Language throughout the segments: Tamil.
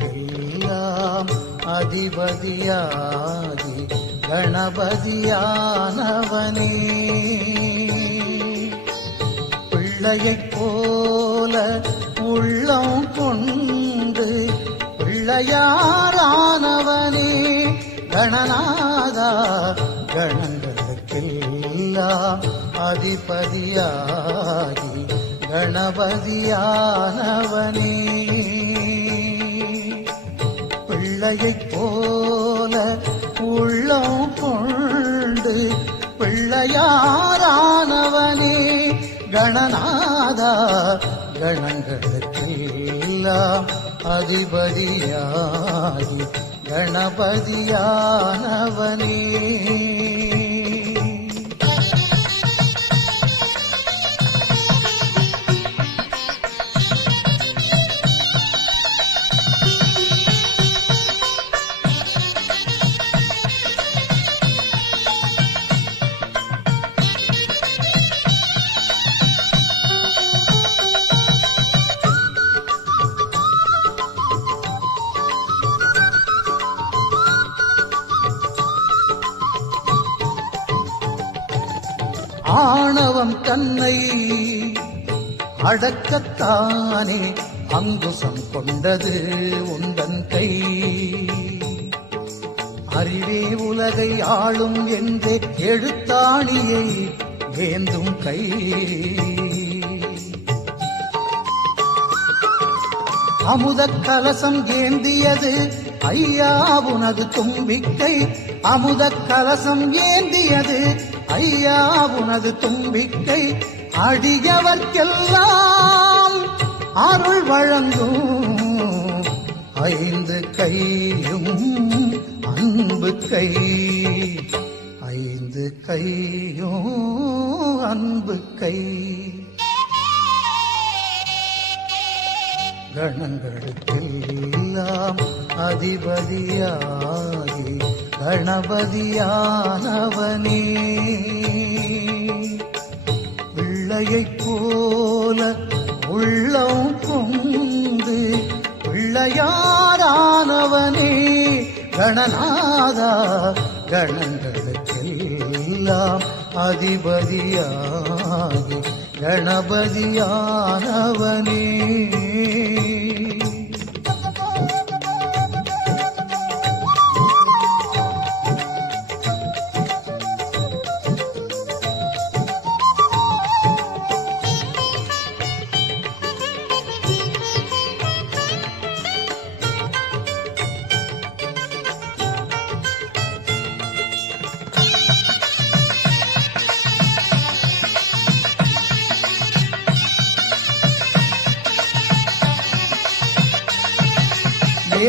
கணங்களுக்கெல்லாம் அதிபதியாகி கணபதியானவனே, பிள்ளையைப் போல உள்ளம் கொண்டு பிள்ளையாரானவனே, கணநாதா கணங்களுக்கெல்லாம் அதிபதியாகி கணபதியானவனே, பிள்ளையைப் போல உள்ளம் கொண்டு பிள்ளையாரானவனே, கணநாதா கணங்களுக்கெல்லாம் அதிபதியாகி கணபதியானவனே. ஆணவம் தன்னை அடக்கத்தானே அங்குசம் கொண்டது உந்தன் கை, அறிவே உலகை ஆளும் என்றே எழுத்தாணியை ஏந்தும் கை, அமுதக் கலசம் ஏந்தியது ஐயா உனது தும்பிக்கை, அமுதக் கலசம் ஏந்தியது ஐயா உனது தும்பிக்கை, அடியவர்க்கெல்லாம் அருள் வழங்கும் ஐந்து கையும் அன்பு கை, ஐந்து கையும் அன்பு கை. கணங்களுக்கெல்லாம் அதிபதியாகி கணபதியானவனே, பிள்ளையைப் போல உள்ளம் கொண்டு பிள்ளையாரானவனே, கணநாதா கணங்களுக்கெல்லாம் அதிபதியாகி கணபதியானவனே.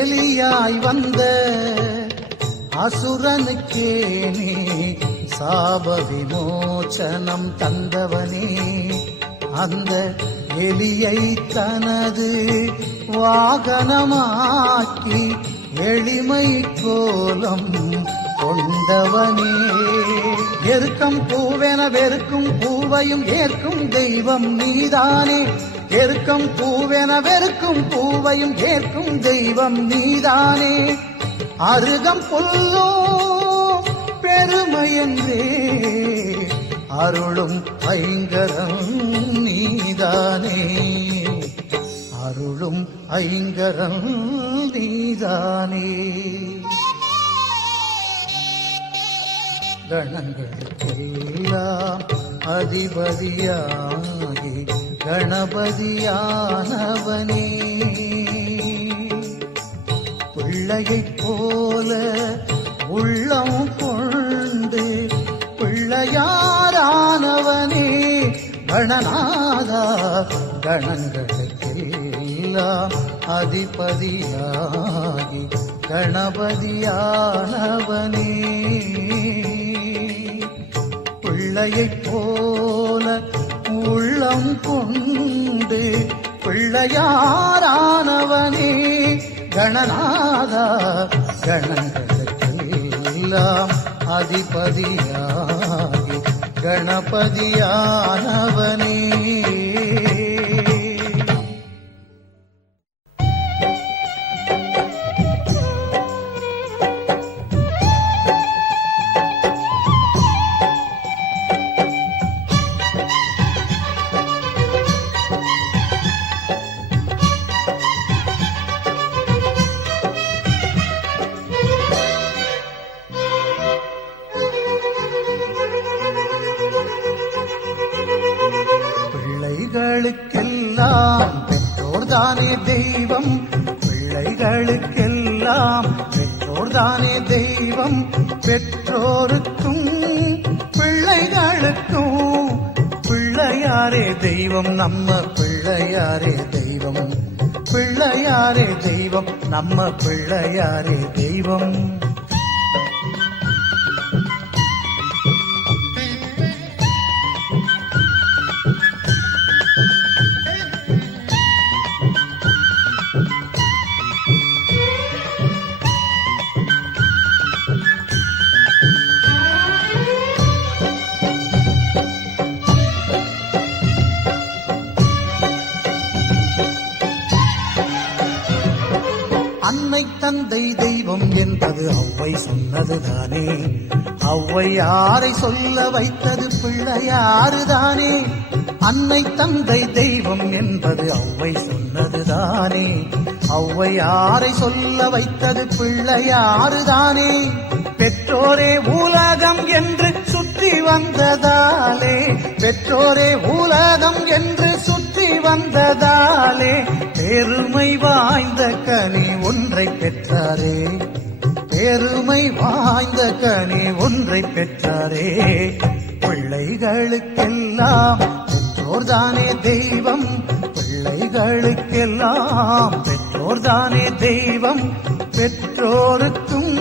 எலியாய் வந்த அசுரனுக்கே நீ சாப விமோச்சனம் தந்தவனே, அந்த எலியை தனது வாகனமாக்கி எளிமை கோலம் கொண்டவனே, எருக்கம் பூவென வெறுக்கும் பூவையும் ஏற்கும் தெய்வம் நீதானே, எருக்கம் பூவென வெறுக்கும் பூவையும் ஏற்கும் தெய்வம் நீதானே, அருகம் புல்லோ பெருமையென்றே அருளும் ஐங்கரம் நீதானே, அருளும் ஐங்கரம் நீதானே. கணங்களுக்கெல்லாம் அதிபதியாகி கணபதியானவனே, பிள்ளையைப் போல உள்ளம் கொண்டு பிள்ளையாரானவனே, கணநாதா கணங்களுக்கெல்லாம் அதிபதியாகி கணபதியானவனே பிள்ளையைப் போல உள்ளம் கொண்டு பிள்ளையாரானவனே கணநாதா கணங்களுக்கெல்லாம் அதிபதியாகி கணபதியானவனே பிள்ளைகளுக்கெல்லாம் பெற்றோர்தானே தெய்வம் பிள்ளைகளுக்கெல்லாம் பெற்றோர்தானே தெய்வம் பெற்றோருக்கும் பிள்ளைகளுக்கும் பிள்ளையாரே தெய்வம் நம்ம பிள்ளையாரே தெய்வம் பிள்ளையாரே தெய்வம் நம்ம பிள்ளையாரே தெய்வம் அன்னை தந்தை தெய்வம் என்பது ஔவை சொன்னதுதானே ஔவையாரை சொல்ல வைத்தது பிள்ளையாறுதானே அன்னை தந்தை தெய்வம் என்பது ஔவை சொன்னதுதானே ஔவையாரை சொல்ல வைத்தது பிள்ளையாறுதானே பெற்றோரே உலகம் என்று சுற்றி வந்ததாலே பெற்றோரே உலகம் என்று சுற்றி வந்ததாலே பெருமை வாய்ந்த கனி ஒன்றை பெற்றாரே பெருமை வாய்ந்த கனி ஒன்றை பெற்றாரே பிள்ளைகளுக்கெல்லாம் பெற்றோர்தானே தெய்வம் பிள்ளைகளுக்கெல்லாம் பெற்றோர்தானே தெய்வம் பெற்றோருக்கும்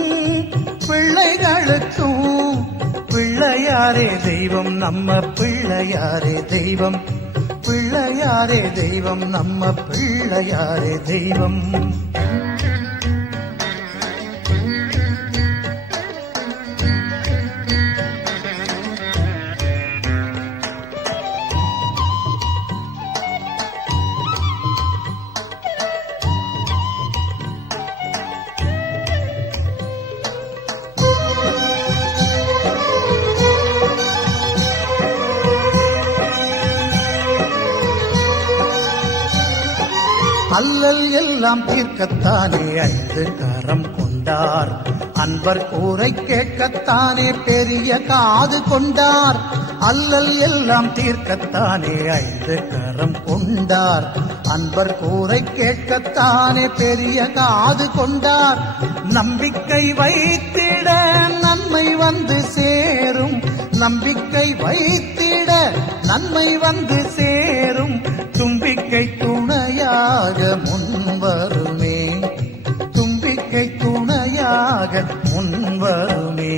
பிள்ளைகளுக்கும் பிள்ளையாரே தெய்வம் நம்ம பிள்ளையாரே தெய்வம் பிள்ளையாரே தெய்வம் நம்ம பிள்ளையாரே தெய்வம் அல்லல் எல்லாம் தீர்க்கத்தானே ஐந்து கரம் கொண்டார் அன்பர் கூரை கேட்கத்தானே பெரிய காது கொண்டார் அல்லல் எல்லாம் தீர்க்கத்தானே ஐந்து கரம் கொண்டார் அன்பர் கூரை கேட்கத்தானே பெரிய காது கொண்டார் நம்பிக்கை வைத்திட நன்மை வந்து சேரும் நம்பிக்கை வைத்திட நன்மை வந்து சேரும் தும்பிக்கை துணையாக முன்வருமே தும்பிக்கை துணையாக முன்வருமே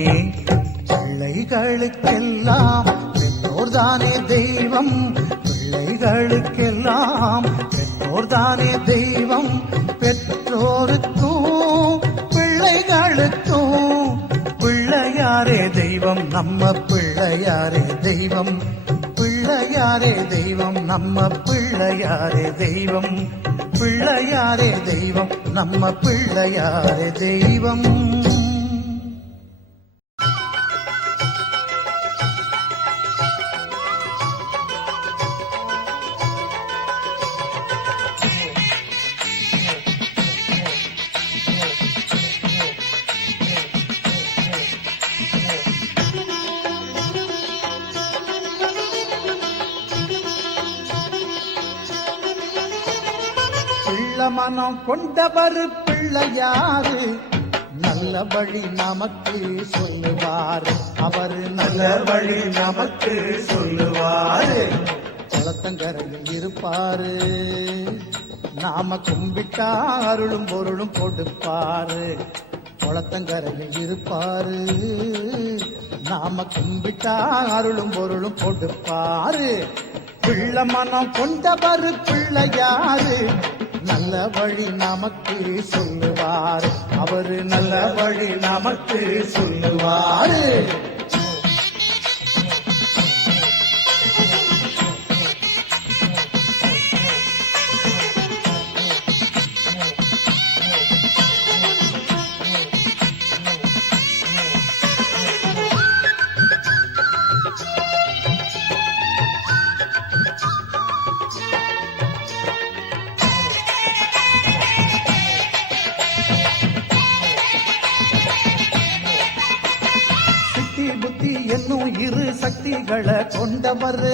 பிள்ளைகளுக்கெல்லாம் பெற்றோர்தானே தெய்வம் பிள்ளைகளுக்கெல்லாம் பெற்றோர்தானே தெய்வம் பெற்றோருக்கும் பிள்ளைகளுக்கும் பிள்ளையாரே தெய்வம் நம்ம பிள்ளையாரே தெய்வம் பிள்ளையாரே தெய்வம் நம்ம பிள்ளையாரே தெய்வம் பிள்ளையாரே தெய்வம் நம்ம பிள்ளையாரே தெய்வம் மனம் கொண்டவர் பிள்ளையாரு நல்ல வழி நமக்கு சொல்லுவார் அவர் நல்ல வழி நமக்கு சொல்லுவார் குளத்தங்கரையில் இருப்பாரு. நாம கும்பிட்டா அருளும் பொருளும் கொடுப்பாரு. குளத்தங்கரையில் இருப்பாரு. நாம கும்பிட்டா அருளும் பொருளும் கொடுப்பாரு. பிள்ளை மனம் கொண்டவர் பிள்ளையாரு. நல்ல வழி நமக்கு சொல்லுவார். அவரு நல்ல வழி நமக்கு சொல்லுவாரு. புத்தி என்னும் இரு சக்திகளை கொண்டவர்.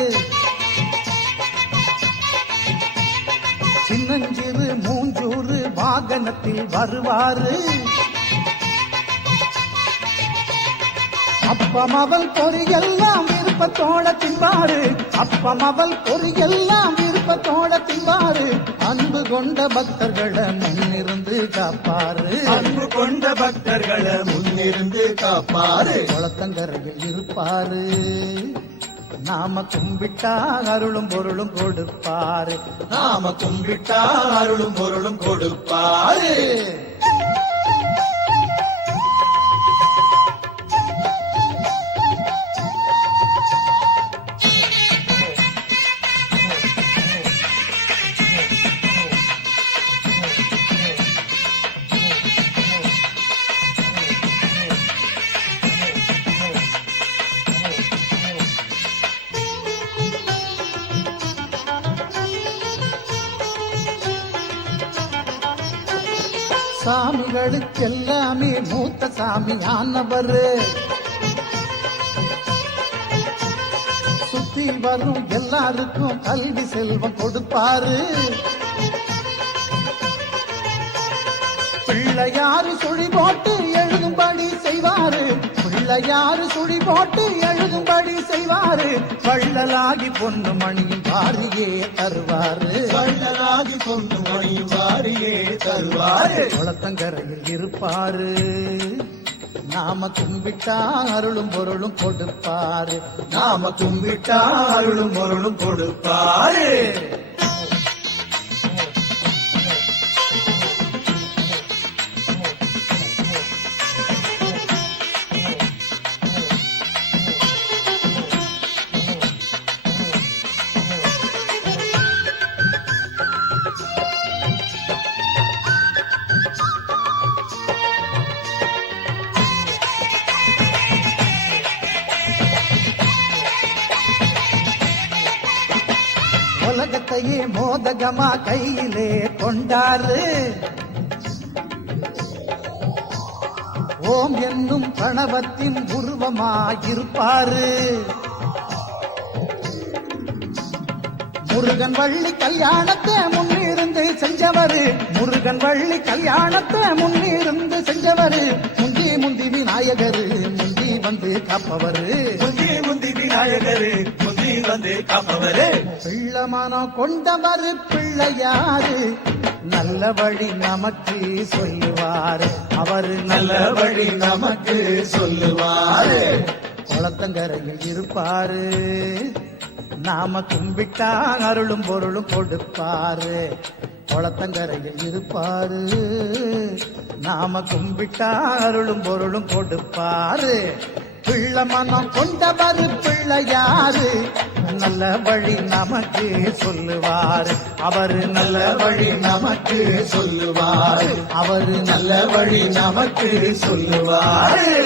சின்னஞ்சிறு மூஞ்சூறு வாகனத்தில் வருவாரு. அப்பம் அவள் பொறியெல்லாம் விருப்பத்தோட தின்பாரு. அப்பம் அவள் பொறியெல்லாம் விருப்பத்தோட தின்பாரு. அன்பு கொண்ட பக்தர்களை முன்னிருந்து காப்பாரு. அன்பு கொண்ட பக்தர்களை முன்னிருந்து காப்பாரு. குளத்தங்கரையில் இருப்பாரு. நாம கும்பிட்டா அருளும் பொருளும் கொடுப்பாரு. நாம கும்பிட்டா அருளும் பொருளும் கொடுப்பாரு. சாமிகளுக்கெல்லாமே மூத்த சாமியானவர். சுத்தி வரும் எல்லாருக்கும் கல்வி செல்வம் கொடுப்பாரு. பிள்ளையாரு சுழி போட்டு எழுதும்படி செய்வாரு. பிள்ளையாரு சுழி போட்டு எழுதும்படி செய்வாரு. வள்ளலாகி பொண்ணு மணியும் வாரியே தருவாரு. வள்ளலாகி பொண்ணு மணியும் வாரியே தருவாரு. குளத்தங்கரையில் இருப்பாரு. நாம கும்பிட்டா அருளும் பொருளும் கொடுப்பாரு. நாம கும்பிட்டா அருளும் பொருளும் கொடுப்பாரு. உலகத்தையே மோதகமா கையிலே கொண்டாரு. ஓம் என்னும் கணவத்தின் உருவமாயிருப்பாரு. முருகன் வள்ளி கல்யாணத்தை முன்னிருந்து செஞ்சவரு. முருகன் வள்ளி கல்யாணத்தை முன்னிருந்து செஞ்சவரு. முந்தி முந்தி விநாயகரு முந்தி வந்து காப்பவரு. முந்தி முந்தி விநாயகரு முந்தி வந்து காப்பவரு. பிள்ளமனம் கொண்டவர் பிள்ளையாரு. நல்ல வழி நமக்கு சொல்லுவாரு. அவரு நல்ல வழி நமக்கு சொல்லுவாரு. குளத்தங்கரையில் இருப்பாரு. நாம கும்பிட்டா அருளும் பொருளும் கொடுப்பாரு. குளத்தங்கரையில் இருப்பாரு. நாம கும்பிட்டா அருளும் பொருளும் கொடுப்பாரு. பிள்ளை மனம் கொண்டவர் பிள்ளையாரு. நல்ல வழி நமக்கு சொல்லுவாரு. அவரு நல்ல வழி நமக்கு சொல்லுவாரு. அவரு நல்ல வழி நமக்கு சொல்லுவாரு.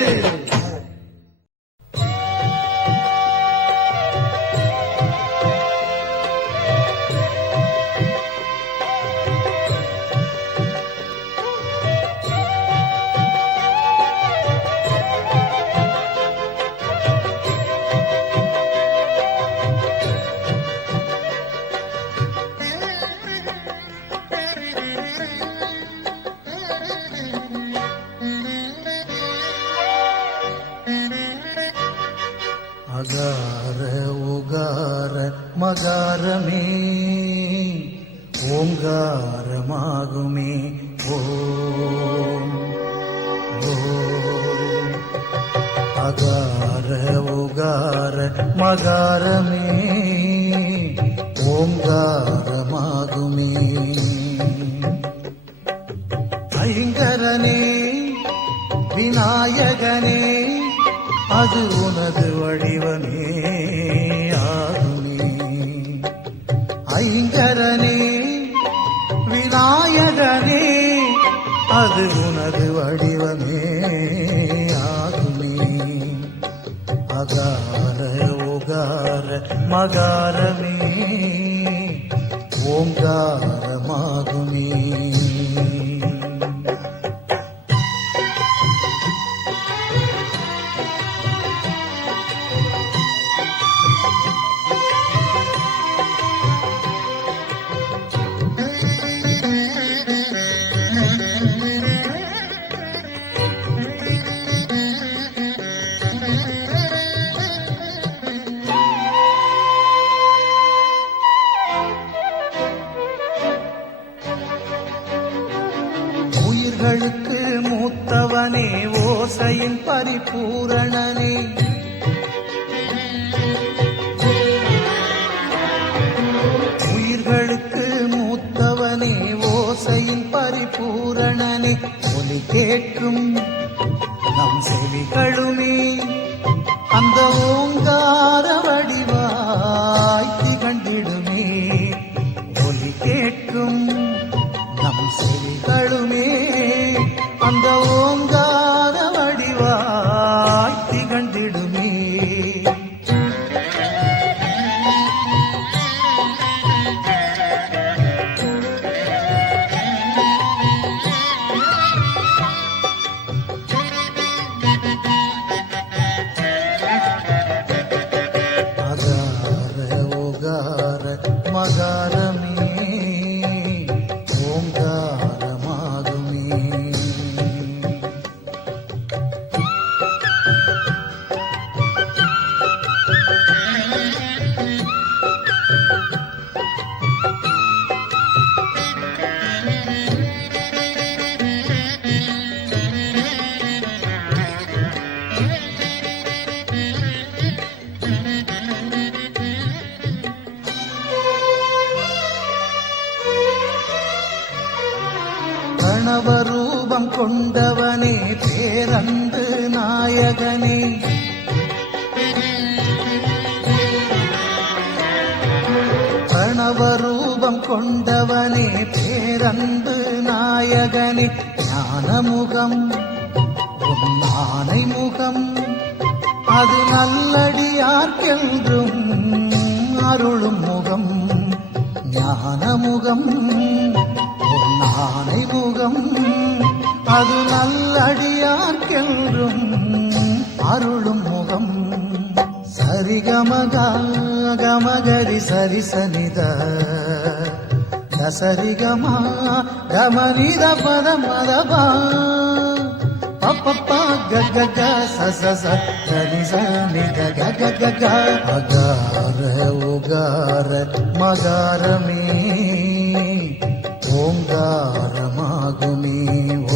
மகாரமே ஓங்காரமாகுமே ஓம் ஓம் அகார உகார மகாரமே ஓங்காரமாகுமே ஐங்கரனே விநாயகனே அது உனது வடிவமே ஆகுமே ஐங்கரனே விநாயகனே அது உனது வடிவமே ஆகுமே அகார உகார மகாரமே ஓங்காரமாகுமே உயிர்களுக்கு மூத்தவனே ஓசையின் பரிபூரணனே உயிர்களுக்கு மூத்தவனே ஓசையின் பரிபூரணனே ஒலி கேட்கும் நம் செவிகளுமே அந்த ஓங்கார வடிவாய் திகழ்ந்திடுமே ஒலி கேட்கும் நம் செவிகளுமே அந்த ஓங்கார வடிவாய் திகழ்ந்திடுமே அகார உகார மகாரமே ஓங்காரமாகுமே கணவரூபம் கொண்டவனே பேரன்பு நாயகனே கணவரூபம் கொண்டவனே பேரன்பு நாயகனே ஞானமுகம் உன் ஆணை முகம் அது நல்லடியார்க்கென்றும் அருளும் முகம் ஞானமுகம் ஆனை முகம் அது நல்லடியார்க்கென்றும் அருளும் முகம் சரிகமக கமகரி சரிசனித சரிகமா கமனித பதமதபா பப்பப்பா கக சச சரிசனித கக அகார உகார மகாரமே ஓங்காரமாகுமே ஓ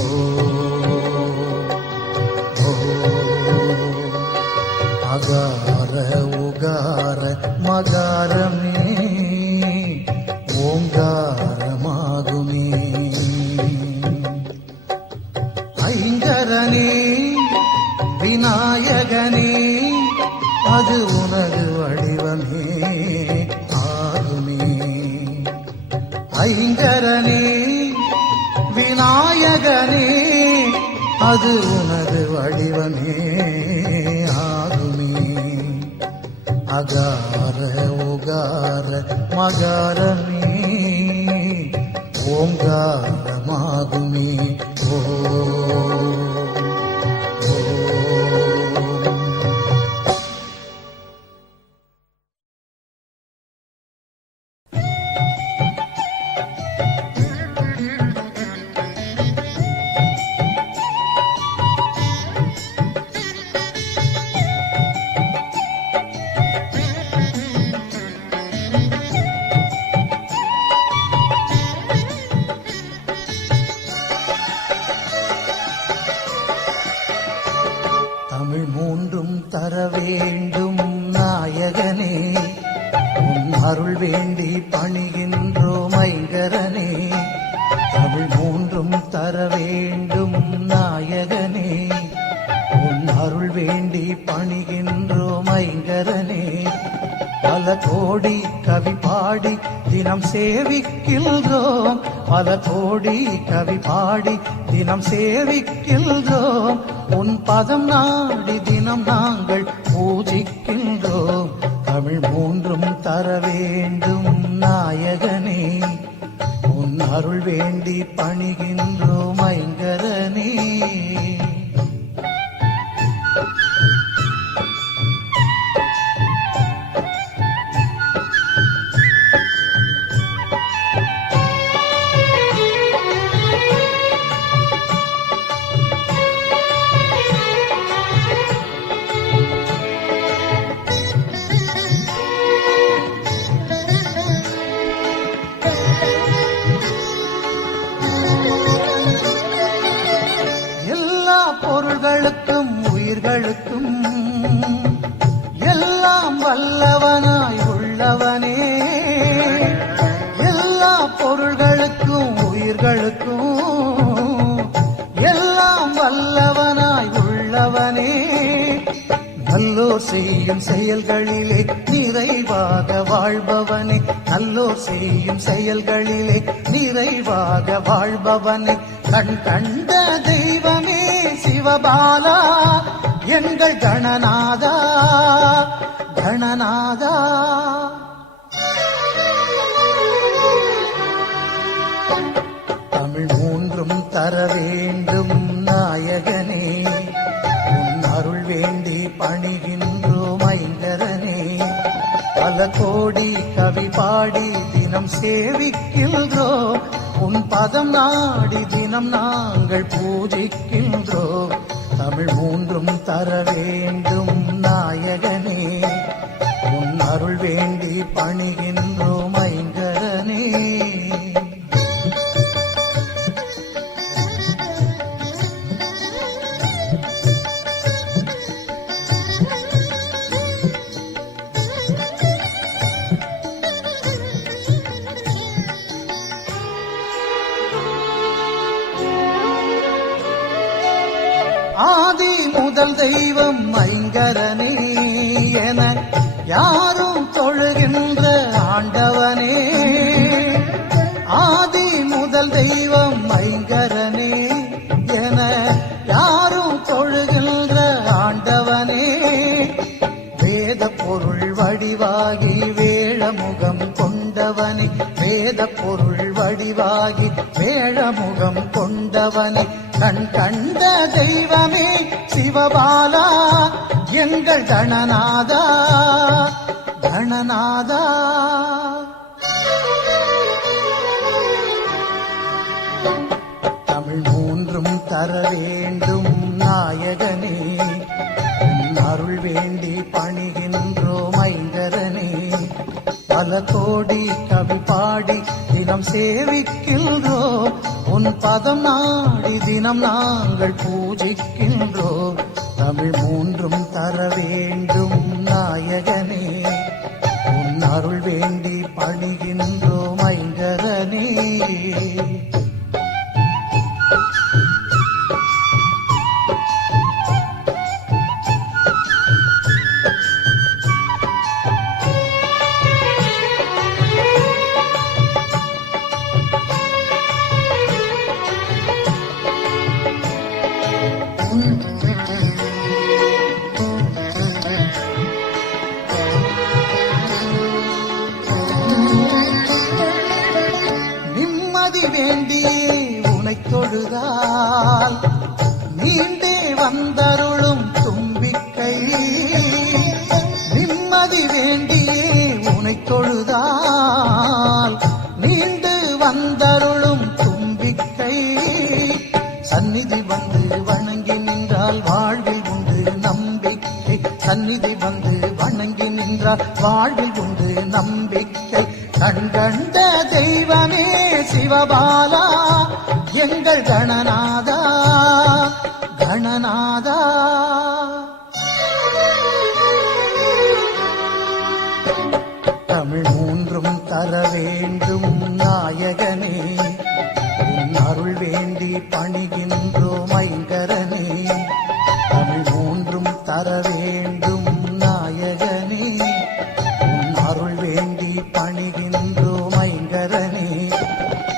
அகார உகார மகாரமே ஓங்காரமாகுமே ஐங்கரனே விநாயகனே அது உனது வடிவமே ஆகுமே ஐங்கரனே விநாயகனே அது உனது வடிவமே ஆகுமே அகார உகார மகாரமே ஓங்காரமாகுமே ஓ வேண்டி பணிகின்றோம் ஐங்கரனே, தமிழ் மூன்றும் தர வேண்டும் நாயகனே, உன் அருள் வேண்டி பணிகின்றோம் ஐங்கரனே, பல கோடி கவி பாடி தினம் சேவிக்கின்றோம், பல கோடி கவி பாடி தினம் சேவிக்கின்றோம், உன் பதம் நாடி தினம் நாங்கள் பூஜிக்கின்றோம், தமிழ் மூன்றும் தர வேண்டும் நாயகனே, உன் அருள் வேண்டி பணிகின்றோம் ஐங்கரனே. பொருள்களுக்கும் உயிர்களுக்கும் எல்லாம் வல்லவனாய் உள்ளவனே, எல்லா பொருள்களுக்கும் உயிர்களுக்கும் எல்லாம் வல்லவனாய் உள்ளவனே, நல்லோர் செய்யும் செயல்களிலே நிறைவாக வாழ்பவனே, நல்லோர் செய்யும் செயல்களிலே நிறைவாக வாழ்பவனே, கண் கண்ட தெய்வமே சிவபாலா எங்கள் கணநாதா கணநாதா, தமிழ் மூன்றும் தர வேண்டும் நாயகனே, உன் அருள் வேண்டி பணிகின்றோம் ஐங்கரனே, பல கோடி கவி பாடி தினம் சேவிக்கின்றோம், உன் பதம் நாடி தினம் நாங்கள் பூஜிக்கின்றோம், தமிழ் மூன்றும் தர வேண்டும் நாயகனே, உன் அருள் வேண்டி பணிகின்றோம் ஐங்கரனே. ஆதி முதல் தெய்வம் ஐங்கரனே என யாரும் தொழுகின்ற ஆண்டவனே, ஆதி முதல் தெய்வம் ஐங்கரனே என யாரும் தொழுகின்ற ஆண்டவனே, வேத பொருள் வடிவாகி வேழமுகம் கொண்டவனே, வேத பொருள் வடிவாகி வேழமுகம் கொண்டவனே, கண் கண்ட தெய்வமே சிவபாலா எங்கள் கணநாதா கணநாதா, தமிழ் மூன்றும் தர வேண்டும் நாயகனே, உன் அருள் வேண்டி பணிகின்றோம் ஐங்கரனே, பல கோடி கவி பாடி தினம் சேவிக்கின்றோம், உன் பதம் நாடி தினம் நாங்கள் பூஜிக்கின்றோம், தமிழ் மூன்றும் தர வேண்டும் நாயகனே, உன் அருள் வேண்டி பணிகின்றோம் ஐங்கரனே. நிம்மதி வேண்டியே உனை தொழுதால் நீண்டே வந்தருளும் தும்பிக்கை, நிம்மதி வேண்டியே உனை தொழுதால் நீண்டு வந்தருளும் தும்பிக்கை, சந்நிதி வந்து வணங்கி நின்றால் வாழ்வில் உண்டு நம்பிக்கை, சந்நிதி வந்து வணங்கி நின்றால் வாழ்வில் உண்டு நம்பிக்கை, கண் கண்ட தெய்வமே சிவபாலா எங்கள் கணநாதா கணநாதா, தமிழ் மூன்றும் தர வேண்டும் நாயகனே, உன் அருள் வேண்டி பணிகின்றோம் ஐங்கரனே. தமிழ் மூன்றும் தர வேண்டும் நாயகனே, உன் அருள் வேண்டி பணிகின்றோம் ஐங்கரனே.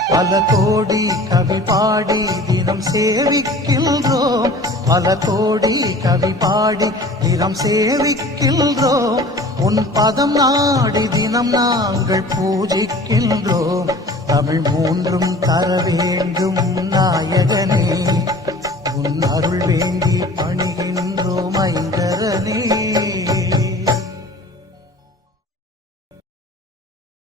பல கோடி கவி பாடி தினம் சேவிக்கின்றோம், பல கோடி கவி பாடி தினம் சேவிக்கின்றோம். உன் பதம் நாடி தினம் நாங்கள் பூஜிக்கின்றோம். தமிழ் மூன்றும் தர வேண்டும் நாயகனே, உன் அருள் வேண்டும்